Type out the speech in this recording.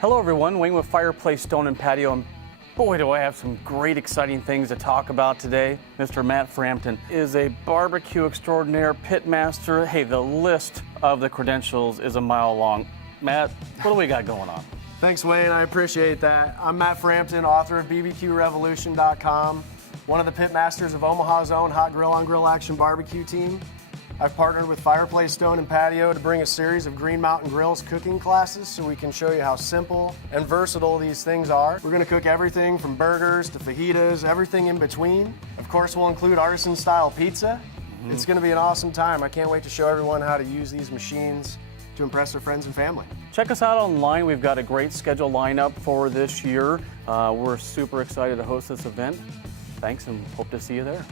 Hello everyone, Wayne with Fireplace, Stone and Patio, and boy do I have some great exciting things to talk about today. Mr. Matt Frampton is a barbecue extraordinaire, pitmaster. Hey, the list of the credentials is a mile long. Matt, what do we got going on? Thanks, Wayne, I appreciate that. I'm Matt Frampton, author of BBQRevolution.com, one of the pitmasters of Omaha's own Hot Grill on Grill Action barbecue team. I've partnered with Fireplace, Stone and Patio to bring a series of Green Mountain Grill's cooking classes so we can show you how simple and versatile these things are. We're gonna cook everything from burgers to fajitas, everything in between. Of course, we'll include artisan-style pizza. It's gonna be an awesome time. I can't wait to show everyone how to use these machines to impress their friends and family. Check us out online. We've got a great schedule lineup for this year. We're super excited to host this event. Thanks and hope to see you there.